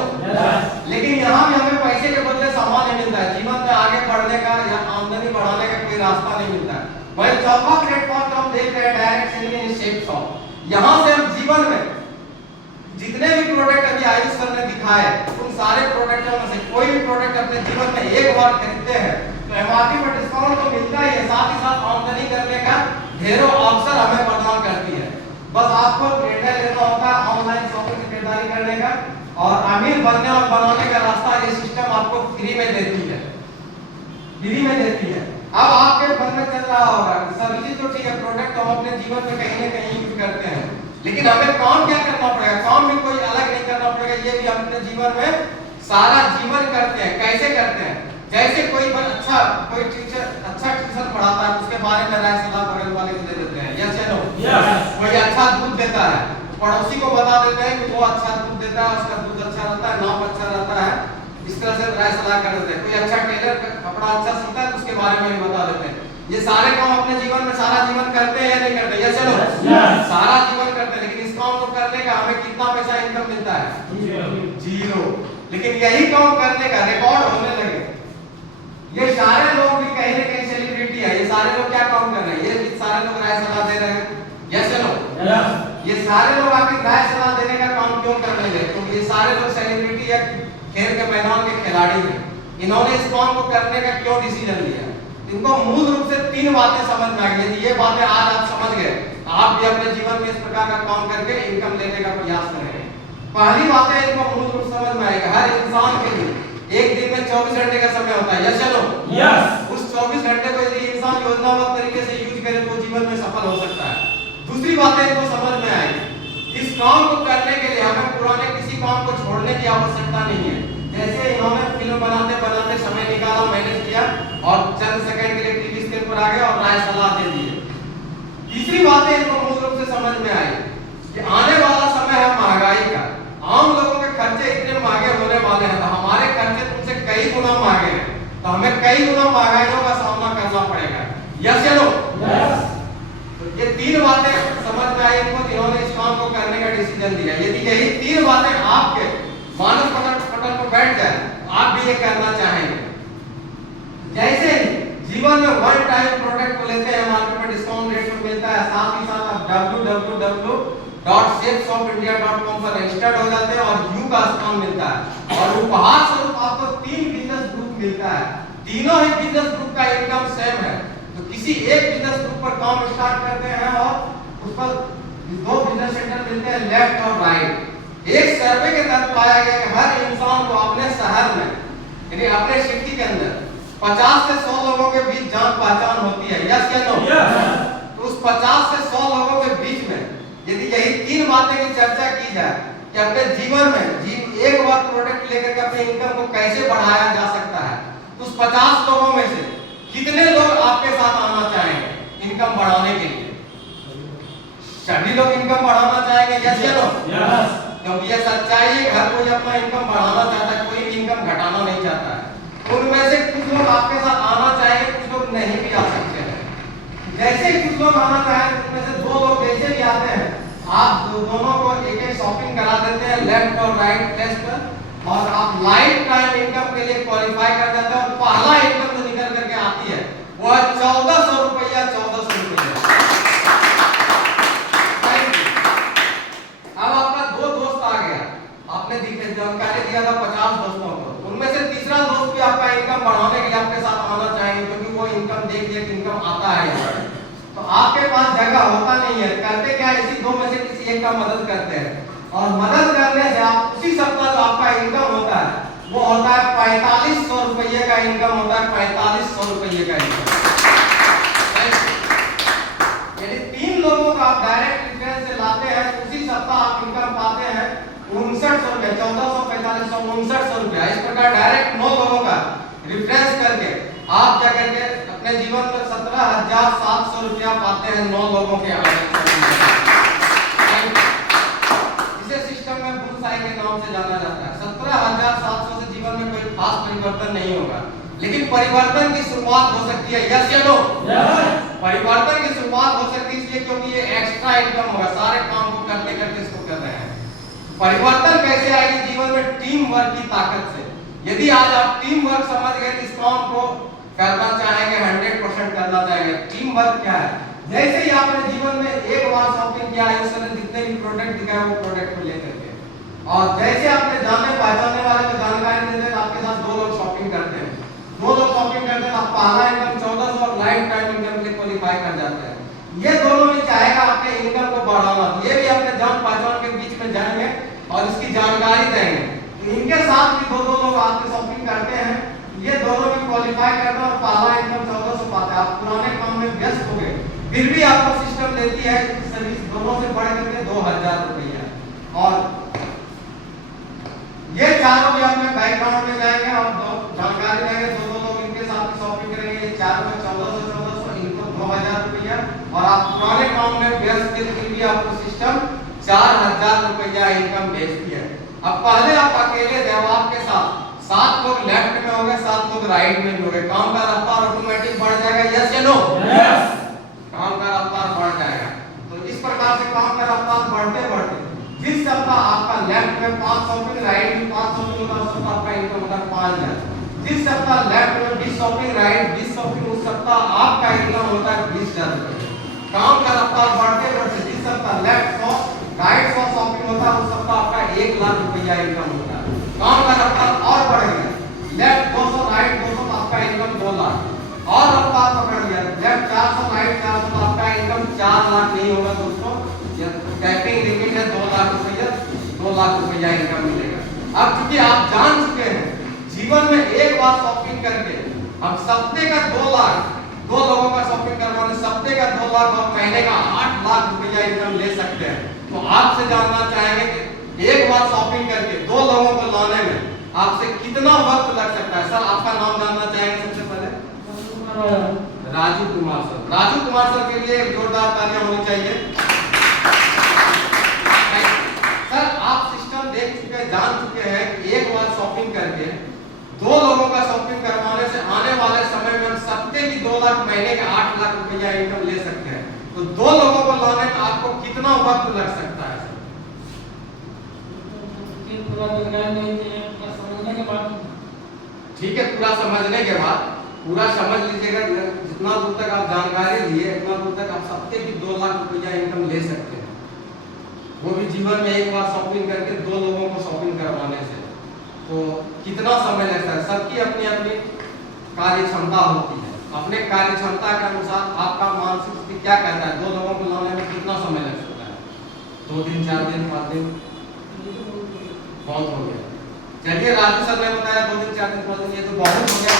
लेकिन यहाँ भी हमें पैसे के बदले सामान नहीं मिलता है। जीवन में आगे बढ़ने का या आमदनी बढ़ाने का कोई रास्ता नहीं मिलता है। वही चौथा प्लेटफॉर्म जो हम देख रहे हैं direct selling in shape shop. यहाँ से हम जीवन में जितने भी प्रोडक्ट अभी आयुष सर ने दिखाए, उन सारे प्रोडक्टों में से कोई भी प्रोडक्ट अपने जीवन में एक बार खरीदते हैं तो एमआरपी पर डिस्काउंट तो मिलता ही है, साथ ही साथ आमदनी करने का ढेरों अवसर हमें प्रदान करती है। बस आपको निर्णय लेना होता है ऑनलाइन शॉपिंग की खरीदारी करने का, और अमीर बनने और बनाने का रास्ता ये सिस्टम आपको फ्री में देती है, फ्री में देती है। अब आपके मन में चल रहा होगा सभी चीज तो ठीक है, प्रोडक्ट हम अपने जीवन में कहीं ना कहीं यूज करते हैं, लेकिन हमें काम क्या करना पड़ेगा? काम भी कोई अलग नहीं करना पड़ेगा, ये भी हम अपने जीवन में सारा जीवन करते हैं। कैसे करते हैं? जैसे कोई टीचर अच्छा ट्यूशन पढ़ाता है, उसके बारे में राय सलाह बगल वाले को दे देते हैं। यस या नो? कोई अच्छा दूध देता है, पड़ोसी को बता देते हैं कि वो अच्छा दूध देता है, उसका दूध अच्छा रहता है, नाप अच्छा रहता है, इस तरह से राय सलाह कर देते हैं। कोई अच्छा टेलर कपड़ा अच्छा सीता है तो उसके बारे में भी बता देते हैं। ये सारे काम अपने जीवन में सारा जीवन करते हैं या नहीं करते? यस या नो? सारा जीवन करते हैं, लेकिन इस काम को करने का हमें कितना पैसा इनकम मिलता है? 0। लेकिन यही काम करने का रिकॉर्ड होने लगे, ये सारे लोग भी कहीं ना कहीं सेलिब्रिटी है। ये सारे लोग क्या काम कर रहे हैं? ये सारे लोग राय सलाह दे रहे हैं। यस या नो? ये सारे लोग आके राय सलाह देने का काम क्यों करने लगे? तो ये सारे लोग सेलिब्रिटी या खेल के मैदान के खिलाड़ी हैं। इन्होंने इस काम को करने का क्यों डिसीजन लिया? इनको मूल रूप से तीन बातें समझ में आ गई। यदि ये बातें आज आप समझ गए, आप भी अपने जीवन में इस प्रकार का काम करके इनकम लेने का प्रयास करेंगे। पहली बात है, इनको मूल रूप समझ में आएगा, हर इंसान के लिए एक दिन में 24 घंटे का समय होता है। यस चलो यस। उस 24 घंटे को यदि इंसान योजनाबद्ध तरीके से यूज करे तो जीवन में सफल हो सकता है। दूसरी बात है, इनको समझ में आएगी, इस काम को करने के लिए हमें पुराने किसी काम को छोड़ने की आवश्यकता नहीं है। जैसे इन्होंने फिल्म बनाते बनाते समय निकाला, मैनेज किया और चंद सेकंड के लिए टीवी स्क्रीन पर आ गए और राय सलाह दे दिए। तीसरी बात है, इनको मूल रूप से समझ में आई कि आने वाला समय है महंगाई का। आम लोगों के खर्चे इतने महंगे होने वाले हैं, तो हमारे खर्चे तुमसे कई गुना महंगे हैं, तो हमें कई गुना महंगाइयों का सामना करना पड़ेगा। यस या नो? यस। तो ये तीन बातें समझ में आई इनको, जिन्होंने इस काम को करने का डिसीजन लिया। यदि यही तीन बातें आपके मानस पटल पर बैठ जाए, आप भी ये करना चाहेंगे। जैसे जीवन में वन टाइम प्रोडक्ट को लेते हैं, मार्केट में डिस्काउंट रेट में मिलता है, साथ ही साथ आप www.shopindia.com पर रजिस्टर्ड हो जाते हैं और यू का स्थान मिलता है और उपहार स्वरूप आपको 3 बिजनेस ग्रुप मिलता है। तीनों ही बिजनेस ग्रुप का इनकम सेम है, तो किसी एक बिजनेस ग्रुप पर काम स्टार्ट करते हैं और उस पर 2 बिजनेस सेंटर मिलते हैं, लेफ्ट और राइट। एक सर्वे के तहत पाया गया कि हर इंसान को अपने शहर में यानी अपने सिटी के अंदर 50 से 100 लोगों के बीच जान पहचान होती है। यस या नो? तो उस 50 से 100 लोगों के बीच में यदि यही तीन बातें की चर्चा की जाए कि अपने जीवन में एक बार प्रोडक्ट लेकर के अपने इनकम को कैसे बढ़ाया जा सकता है, तो उस 50 लोगों में से कितने लोग आपके साथ आना चाहेंगे इनकम बढ़ाने के लिए? सभी लोग इनकम बढ़ाना चाहेंगे। यस या नो? यस। क्योंकि यह सच्चाई है, हर कोई अपना इनकम बढ़ाना चाहता है, कोई इनकम घटाना नहीं चाहता है। उनमें से कुछ लोग आपके साथ आना चाहेंगे, कुछ लोग नहीं भी आ सकते हैं। जैसे ही कुछ लोग आना चाहें, उनमें से 2 लोग जैसे भी आते हैं, आप दोनों को एक शॉपिंग करा देते हैं लेफ्ट और राइट प्लेस पर, और आप लाइफ टाइम इनकम के लिए क्वालिफाई कर जाते हैं। और पहला इनकम जो निकल करके आती है वो है 1400 रुपया। 1400 रुपया। अब आपका 2 दोस्त आ गया, आपने जानकारी दिया था 50 दोस्तों को, उनमें से तीसरा दोस्त भी आपका इनकम बढ़ाने के लिए आपके साथ आना चाहेंगे, क्योंकि वो इनकम देख इनकम आता है। तो आपके पास जगह होता नहीं है, करते क्या, इसी 2 में से किसी एक का मदद करते हैं, और मदद करने से आप उसी सप्ताह जो आपका इनकम होता है वो होता है 4500 रुपये का इनकम होता है। 4500 रुपये का इनकम। यदि 3 लोगों को आप डायरेक्ट रेफरेंस से लाते हैं, उसी सप्ताह आप इनकम पाते हैं 5900 रुपये। 1400, 4500, 5900 रुपया। इस प्रकार डायरेक्ट 9 लोगों का रेफरेंस करके आप क्या करके अपने जीवन में 17,700 रुपया पाते हैं 9 लोगों के आने। इसे सिस्टम में बुलसाई के नाम से जाना जाता है। 17,700 से जीवन में कोई खास परिवर्तन नहीं होगा, लेकिन परिवर्तन की शुरुआत हो सकती है। यस या नो? परिवर्तन की शुरुआत हो सकती है इसलिए क्योंकि ये एक्स्ट्रा इनकम होगा, सारे काम को करते करते इसको कर रहे हैं। परिवर्तन कैसे आएगी जीवन में? टीम वर्क की ताकत से। यदि आज आप टीम वर्क समझ गए, इस काम को करना चाहेंगे, 100% करना चाहेंगे। टीम वर्क क्या है? जैसे ही आपने जीवन में एक बार शॉपिंग किया, इस तरह जितने भी प्रोडक्ट दिखाए वो प्रोडक्ट को लेकर के, और जैसे आपने जाने पहचानने वाले को जानकारी देते हैं, आपके साथ 2 लोग शॉपिंग करते हैं, 2 लोग शॉपिंग करते हैं, आप पहला इनकम 1400 और लाइफ टाइम इनकम के लिए क्वालिफाई कर जाते हैं। ये दोनों में चाहेगा अपने इनकम को बढ़ाना, ये भी अपने जान पहचान के बीच में जाएंगे और इसकी जानकारी देंगे। तो इनके साथ भी 2 लोग आके शॉपिंग करते हैं, ये दोनों भी क्वालिफाई करते हैं और पहला इनकम 1400 पाते हैं। आप पुराने काम में व्यस्त हो गए, फिर भी आपको सिस्टम देती है सर्विस दोनों से बढ़ करके 2000 रुपया। और ये चारों भी अपने बैकग्राउंड में जाएंगे और जानकारी देंगे, 2 लोग इनके साथ शॉपिंग करेंगे, ये चारों में 1400 इनको 2000 रुपया। और आप पुराने काम में व्यस्त थे, फिर भी आपको सिस्टम 4000 रुपया इनकम भेजती है। अब पहले आप अकेले थे, अब आपके साथ 7 लोग लेफ्ट में होंगे, 7 लोग राइट में होंगे, काम का रफ्तार ऑटोमेटिक बढ़ जाएगा। यस या नो? यस। काम का रफ्तार बढ़ जाएगा। तो इस प्रकार से काम का रफ्तार बढ़ते बढ़ते जिस सप्ताह आपका लेफ्ट में 5 शॉपिंग, राइट में 5 शॉपिंग होता है, उस सप्ताह आपका इनकम होता है 5000। जिस सप्ताह लेफ्ट में 20 शॉपिंग, राइट 20 शॉपिंग, उस सप्ताह आपका इनकम होता है 20000 रुपये। काम का रफ्तार बढ़ते बढ़ते जिस सप्ताह लेफ्ट 100, राइट 100 शॉपिंग होता है, उस सप्ताह आपका 1 लाख रुपया इनकम होता है। काम का रफ्तार और बढ़ गया, लेफ्ट 200, राइट 200, आपका इनकम 2 लाख। और रफ्तार पकड़ लिया, लेफ्ट होगा दोस्तों, या कैपिंग लिमिट है 2 लाख रुपया, 2 लाख रुपया इनकम मिलेगा। अब चूंकि आप जान चुके हैं जीवन में एक बार शॉपिंग करके हम सप्ते का 2 लाख, 2 लोगों का शॉपिंग करवाने सप्ते का 2 लाख और महीने का 8 लाख रुपया इनकम ले सकते हैं। तो आपसे जानना चाहेंगे कि एक बार शॉपिंग करके 2 लोगों को लाने में आपसे कितना वक्त लग सकता है? सर आपका नाम जानना चाहेंगे सबसे पहले? राजू कुमार सर। राजू कुमार सर के लिए एक जोरदार तालियां होनी चाहिए। सर आप सिस्टम देख चुके हैं, जान चुके हैं कि एक बार शॉपिंग करके 2 लोगों का शॉपिंग करवाने से आने वाले समय में हम सप्ते की 2 लाख, महीने के 8 लाख रुपया इनकम ले सकते हैं। तो 2 लोगों को लाने में आपको कितना वक्त लग सकता है? ठीक है, पूरा समझने के बाद पूरा समझ लीजिएगा। जितना दूर तक आप जानकारी लिए उतना दूर तक आप सप्ते की 2 लाख रुपया इनकम ले सकते हैं, वो भी जीवन में एक बार शॉपिंग करके 2 लोगों को शॉपिंग करवाने से। तो कितना समय लगता है? सबकी अपनी अपनी कार्य क्षमता होती है, अपने कार्य क्षमता के अनुसार आपका मानसिक स्थिति क्या कहता है 2 लोगों को लाने में कितना समय लग सकता है? 2 दिन, 4 दिन, 5 दिन? बहुत हो गया। चलिए राजू सर ने बताया 2 दिन, 4 दिन, 5 दिन, ये तो बहुत हो गया।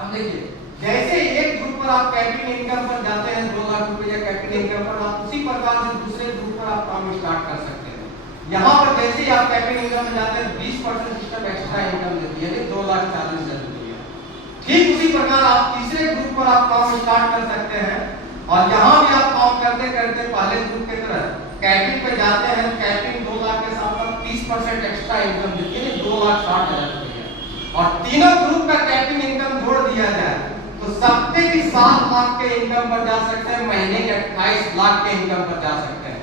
अब देखिए जैसे एक ग्रुप पर आप कैपिटल इनकम पर जाते हैं 2 लाख रुपया कैपिटल इनकम पर, आप उसी प्रकार से दूसरे ग्रुप पर आप काम स्टार्ट कर सकते हैं। यहाँ पर जैसे ही आप कैपिटल इनकम में जाते हैं 20% सिस्टम एक्स्ट्रा इनकम देती है, 2,40,000 रुपया। ठीक उसी प्रकार आप तीसरे ग्रुप पर आप काम स्टार्ट कर सकते हैं और यहाँ भी आप काम करते करते पहले ग्रुप की तरह कैपिंग पे जाते हैं। कैपिंग 2 लाख के साथ साथ 30% एक्स्ट्रा इनकम देती है, 2,60,000 रुपया। और तीनों ग्रुप का कैपिंग इनकम जोड़ दिया जाए तो सप्ते की 7 लाख के इनकम पर जा सकते हैं, महीने के 28 लाख के इनकम पर जा सकते हैं।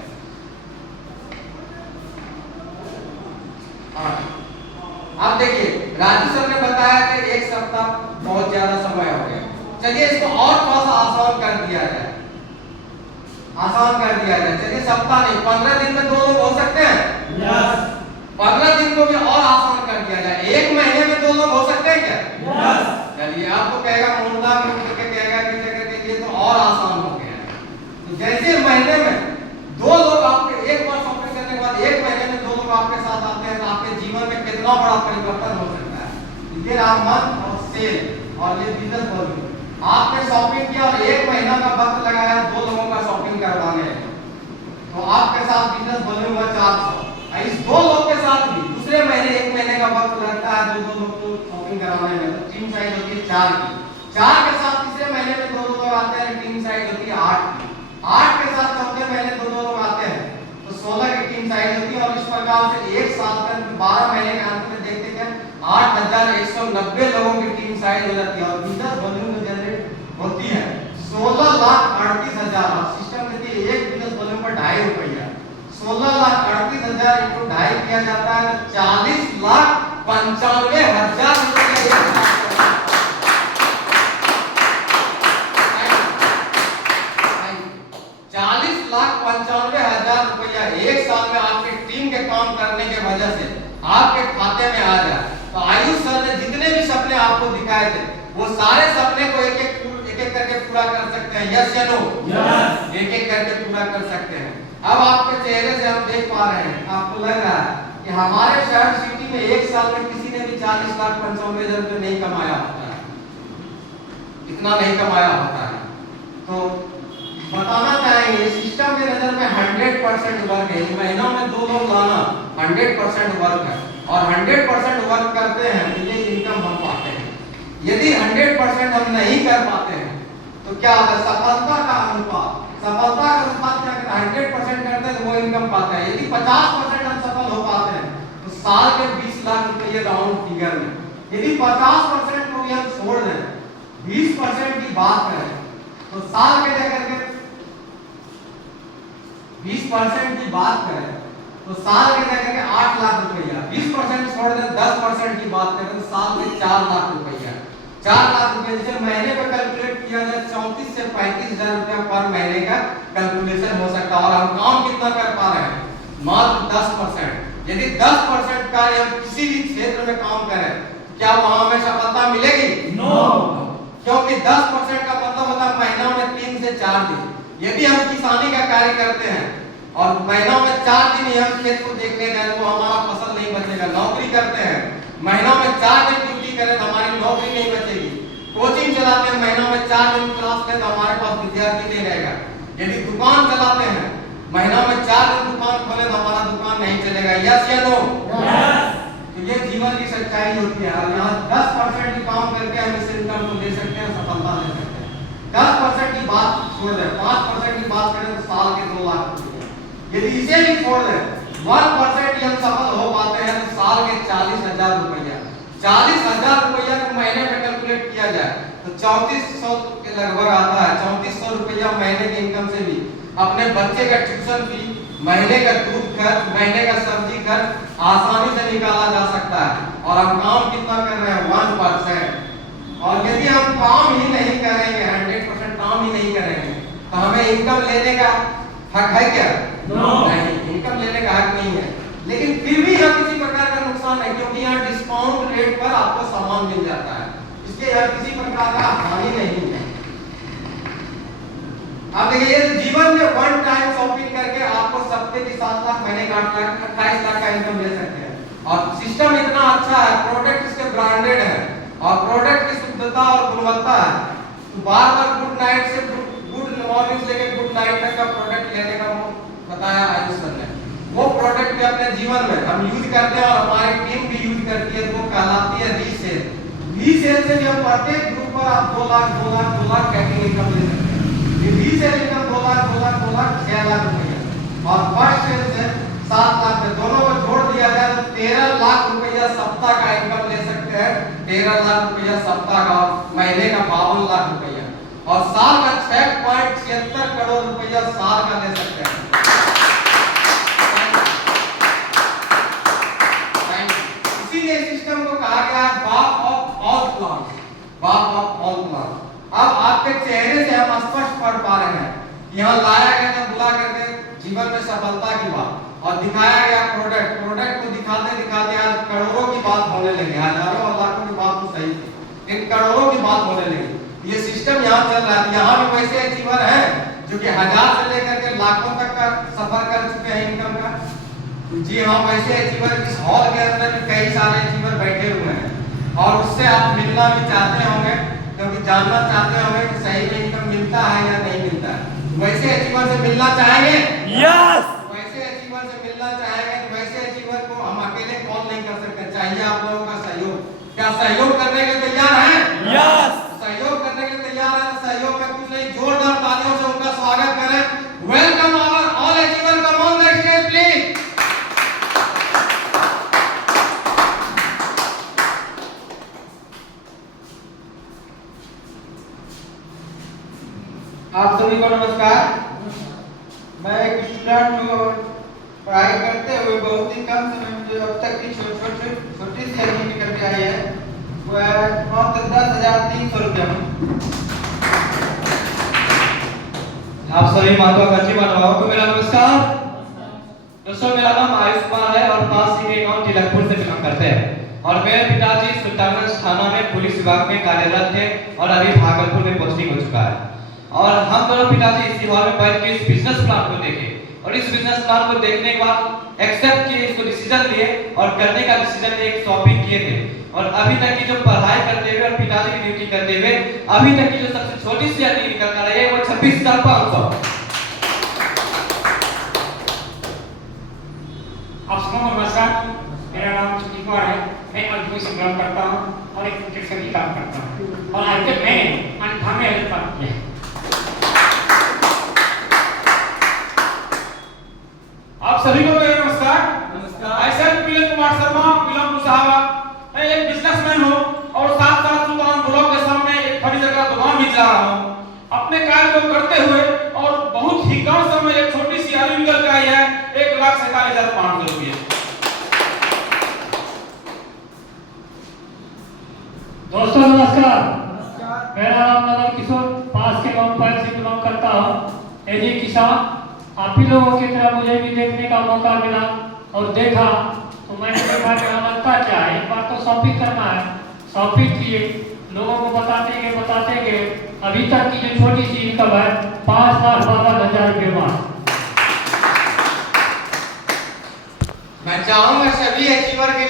अब देखिए राजू सर ने बताया कि 1 सप्ताह बहुत ज्यादा समय हो गया, चलिए इसको और थोड़ा सा आसान कर दिया जाए, आसान कर दिया जाए। चलिए सप्ताह नहीं, 15 दिन में 2 लोग हो सकते हैं। यस। 15 दिन को भी और आसान कर दिया जाए, 1 महीने में 2 लोग हो सकते हैं क्या? यस। चलिए आपको कहेगा मुर्दा में उठ के कहेगा कि जगह के लिए तो और आसान हो गया। तो जैसे महीने में 2 लोग आपके एक बार शॉपिंग करने के बाद 1 महीने में 2 लोग आपके साथ आते हैं तो आपके जीवन में कितना बड़ा परिवर्तन हो सकता है। ये रहा मंथ और सेल और ये बिजनेस वॉल्यूम। आपने शॉपिंग किया और 1 महीना का वक्त लगाया 2 लोगों का शॉपिंग करवाने, तो आपके साथ बिजनेस वॉल्यूम हुआ 400। इस 2 लोग के साथ भी दूसरे महीने 1 महीने का वक्त लगता है 2 लोग को शॉपिंग कराने में, तो टीम साइज होती है 4 की। 4 के साथ तीसरे महीने में 2 लोग आते हैं, टीम साइज होती है 8 की। 8 के साथ चौथे महीने 2 लोग आते हैं तो 16 की टीम साइज होती है। और इस प्रकार से 1 साल के 12 महीने के अंत में देखते हैं 8,190 लोगों की टीम साइज हो जाती है और बिजनेस वॉल्यूम जो जनरेट होती है 16,38,000। सिस्टम देती है एक बिजनेस वॉल्यूम पर 2.5 रुपया, 16,38,000 इंटू 2.5 किया जाता है 40,95,000 रुपया। 40,95,000 रुपया 1 साल में आपकी टीम के काम करने के वजह से आपके खाते में आ जाए। तो आयुष सर ने जितने भी सपने आपको दिखाए थे वो सारे सपने को एक एक करके पूरा कर सकते हैं। यस या नो? यस। एक एक करके पूरा कर सकते हैं। अब आपके चेहरे से हम देख पा रहे हैं, आपको लग रहा है कि हमारे शहर सिटी में 1 साल में किसी ने भी 40,95,000 रुपये नहीं कमाया होता है, इतना नहीं कमाया होता है। तो बताना चाहेंगे सिस्टम के नजर में 100% वर्क है। महीनों में 2 लोग लाना 100% वर्क है और 100% वर्क करते हैं तो ये इनकम हम पाते हैं। यदि 100% हम नहीं कर पाते हैं तो क्या होता है? सफलता का अनुपात, सफलता का अनुपात क्या कहता है? 100% करते हैं तो वो इनकम पाते हैं। यदि 50% हम सफल हो पाते हैं तो साल के 20 लाख रुपये राउंड फिगर में। यदि 50% को भी हम छोड़ दें, 20% की बात करें तो साल के जगह के 20% की बात करें तो साल के जगह के 8 लाख रुपया, 20% छोड़ दें 10% की बात करें तो साल में 4 लाख रुपया। 4 लाख रुपए जिसे महीने पे कैलकुलेट किया जाए 34 से 35,000 रुपया पर महीने का कैलकुलेशन हो सकता है। और हम काम कितना कर पा रहे हैं? मात्र 10%। यदि 10% कार्य हम किसी भी क्षेत्र में काम करें क्या वहां हमें सफलता मिलेगी? नो। क्योंकि 10% का मतलब होता है महीना में 3 से 4 दिन। यदि हम किसानी का कार्य करते हैं और महीनों में 4 दिन ही हम खेत को देखने जाए तो हमारा फसल नहीं बचेगा। नौकरी करते हैं, महीनों में 4 दिन ड्यूटी करें तो हमारी नौकरी नहीं बचेगी। कोचिंग चलाते हैं, महीनों में 4 दिन क्लास लें तो हमारे पास विद्यार्थी नहीं रहेगा। यदि दुकान चलाते हैं, महीनों में 4 दिन दुकान खोले तो हमारा दुकान नहीं चलेगा। यस या नो? तो ये जीवन की सच्चाई होती है। यहाँ 10% की काम करके हम इस इनकम को ले सकते हैं, सफलता ले सकते हैं। 10% की बात छोड़ दें, 5% की बात करें तो साल के 2 लाख रुपए। यदि इसे भी छोड़ दें, 1% हम सफल हो पाते हैं तो साल के 40,000 रुपया। 40,000 रुपया को महीने में कैलकुलेट किया जाए तो 3400 के लगभग आता है। 3400 रुपया महीने की इनकम से भी अपने बच्चे का ट्यूशन फी, महीने का दूध खर्च, महीने का सब्जी खर्च आसानी से निकाला जा सकता है। और हम काम कितना कर रहे हैं? 1%। और यदि हम काम ही नहीं करेंगे, 100% काम ही नहीं करेंगे तो हमें इनकम लेने का हक है क्या? नहीं, इनकम लेने का हक नहीं है। लेकिन फिर भी यह किसी प्रकार का नुकसान है, क्योंकि यहाँ डिस्काउंट रेट पर आपको सामान मिल जाता है, इसलिए यह किसी प्रकार का हानि नहीं है। आप देखिए जीवन में वन टाइम शॉपिंग करके आपको सप्ते की 7 लाख, महीने का 8 लाख, 28 लाख का इनकम ले सकते हैं। और सिस्टम इतना अच्छा है, प्रोडक्ट इसके ब्रांडेड है और प्रोडक्ट की शुद्धता और गुणवत्ता है। तो बार-बार गुड नाइट से गुड मॉर्निंग से लेकर गुड नाइट तक का प्रोडक्ट लेने का बताया आयुष सर ने। वो प्रोडक्ट भी अपने जीवन में हम यूज करते हैं और हमारी टीम भी यूज करती है, तो वो कहलाती है रीसेल। रीसेल से भी हम प्रत्येक ग्रुप पर आप 2 लाख 2 लाख 2 लाख पैकिंग इनकम ले सकते हैं। रीसेल इनकम 2 लाख 2 लाख 2 लाख 6 लाख रुपया और फर्स्ट सेल से 7 लाख में दोनों को जोड़ दिया जाए तो 13 लाख रुपया सप्ताह का इनकम ले सकते हैं। 13 लाख रुपया सप्ताह का और महीने का 52 लाख रुपया और साल का 6.76 करोड़ रुपया साल का ले सकते हैं। इसीलिए सिस्टम को कहा गया है बाप ऑफ ऑल प्लान, बाप ऑफ ऑल प्लान। अब आपके चेहरे से हम स्पष्ट पढ़ पा रहे हैं कि यहाँ लाया गया था बुला करके जीवन में सफलता की बात और दिखाया गया प्रोडक्ट को दिखाते दिखाते आज करोड़ों की बात होने लगी। हजारों और लाखों की बात तो सही थी, इन करोड़ों की बात होने लगी। ये सिस्टम यहाँ चल रहा है। यहाँ भी वैसे अचीवर है जो कि 1000 से लेकर के लाखों तक का सफर कर चुके हैं इनकम का। जी हाँ, वैसे अचीवर इस हॉल के अंदर भी कई सारे अचीवर बैठे हुए हैं और उससे आप मिलना भी चाहते होंगे, क्योंकि जानना चाहते होंगे कि सही में इनकम मिलता है या नहीं मिलता है। वैसे अचीवर से मिलना चाहेंगे? यस। वैसे अचीवर से मिलना चाहेंगे तो वैसे अचीवर को हम अकेले कॉल नहीं कर सकते, चाहिए आप लोगों का सहयोग। क्या सहयोग करने के लिए तैयार हैं? यस। सहयोग करने के लिए तैयार है? सहयोग में कुछ नहीं, जोरदार तालियों से उनका स्वागत करें। Welcome our all achiever, come on the stage please. आप सभी को नमस्कार। मैं एक स्टूडेंट हूँ और पढ़ाई करते हुए बहुत ही कम समय में जो अब तक की छोटी सी अर्निंग निकल के आई है वो है 10,300 रुपया। आप सभी माता बच्ची माताओं को मेरा नमस्कार। दोस्तों, मेरा नाम आयुष कुमार है और पास ही गांव तिलकपुर से बिलोंग करते हैं और मेरे पिताजी सुल्तानगंज थाना में पुलिस विभाग में कार्यरत थे और अभी भागलपुर में पोस्टिंग हो चुका है। और हम दोनों पिताजी इसी हॉल में बैठ के इस बिजनेस प्लान को देखे और इस बिजनेस प्लान को देखने के बाद एक्सेप्ट किए, इसको डिसीजन लिए और करने का डिसीजन लिए, एक शॉपिंग किए थे। और अभी तक की जो पढ़ाई करते हुए और पिताजी की ड्यूटी करते हुए अभी तक की जो सबसे छोटी सी अर्निंग निकल कर रही है वो 26,500। आप सबको नमस्कार। मेरा नाम सुनील कुमार है। मैं अजमेर से बिलोंग करता हूँ और एक क्रिकेट से भी काम करता हूँ और आज तक मैंने 98,000 काम किया है। आप सभी को मेरा नमस्कार। नमस्कार। विलन कुमार शर्मा, बिलोंग मुसाहवा। मैं एक बिजनेसमैन हूँ और साथ साथ सुल्तान ब्लॉक के सामने एक फर्नीचर का दुकान भी चला रहा हूँ। अपने कार्य को करते हुए और बहुत ही कम समय एक छोटी सी अर्निंग निकल के आई है 1,47,500 रुपये। दोस्तों नमस्कार। मेरा नाम नंदन किशोर, पास के गांव पर से बिलोंग करता हूँ। एज ए किसान आप ही लोगों की तरह मुझे भी देखने का मौका मिला और देखा तो मैंने देखा कि लगता क्या है, एक बार तो शॉपिंग करना है टॉपिक लिए लोगों को बताते गए अभी तक की जो छोटी सी इनकम है 5,52,000 रुपये माह। मैं चाहूंगा सभी अचीवर के लिए